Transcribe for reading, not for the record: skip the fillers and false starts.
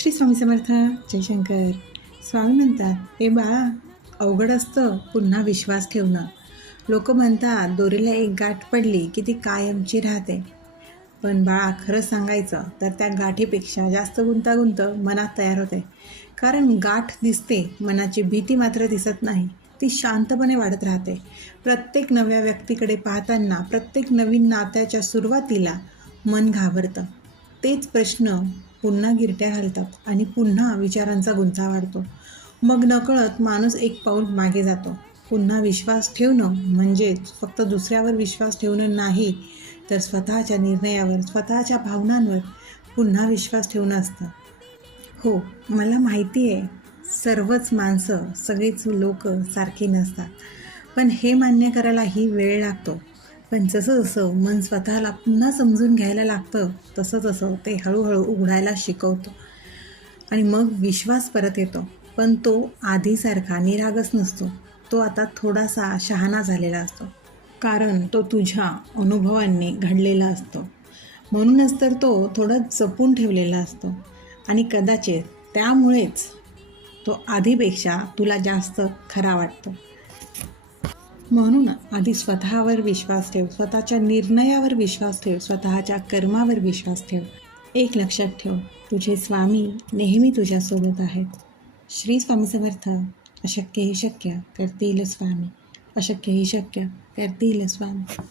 श्री स्वामी समर्थ. जयशंकर. स्वामी म्हणतात, हे बाळा, अवघड असतं पुन्हा विश्वास ठेवणं. लोक म्हणतात दोरीला एक गाठ पडली की ती कायमची राहते. पण बाळा, खरं सांगायचं तर त्या गाठीपेक्षा जास्त गुंतागुंत मनात तयार होते. कारण गाठ दिसते, मनाची भीती मात्र दिसत नाही. ती शांतपणे वाढत राहते. प्रत्येक नव्या व्यक्तीकडे पाहताना, प्रत्येक नवीन नात्याच्या सुरुवातीला मन घाबरतं. तेच प्रश्न पुन्हा गिरट्या घालतात आणि पुन्हा विचारांचा गुंता वाढतो. मग नकळत माणूस एक पाऊल मागे जातो. पुन्हा विश्वास ठेवणं म्हणजेच फक्त दुसऱ्यावर विश्वास ठेवणं नाही, तर स्वतःच्या निर्णयावर, स्वतःच्या भावनांवर पुन्हा विश्वास ठेवणं असतं. हो, मला माहिती आहे, सर्वच माणसं, सगळेच लोक सारखे नसतात. पण हे मान्य करायलाही वेळ लागतो. पण जसं जसं मन स्वतःला पुन्हा समजून घ्यायला लागतं, तसं तसं ते हळूहळू उघडायला शिकवतो. आणि मग विश्वास परत येतो. पण तो आधीसारखा निरागस नसतो. तो आता थोडासा शहाणा झालेला असतो. कारण तो तुझ्या अनुभवांनी घडलेला असतो. म्हणूनच तर तो थोडा जपून ठेवलेला असतो. आणि कदाचित त्यामुळेच तो आधीपेक्षा तुला जास्त खरा वाटतो. म्हणून आधी स्वतःवर विश्वास ठेव, स्वतःच्या निर्णयावर विश्वास ठेव, स्वतःच्या कर्मावर विश्वास ठेव. एक लक्षात ठेव, तुझे स्वामी नेहमी तुझ्यासोबत आहेत. श्री स्वामी समर्थ. अशक्य ही शक्य करतील स्वामी, अशक्य ही शक्य करतील स्वामी.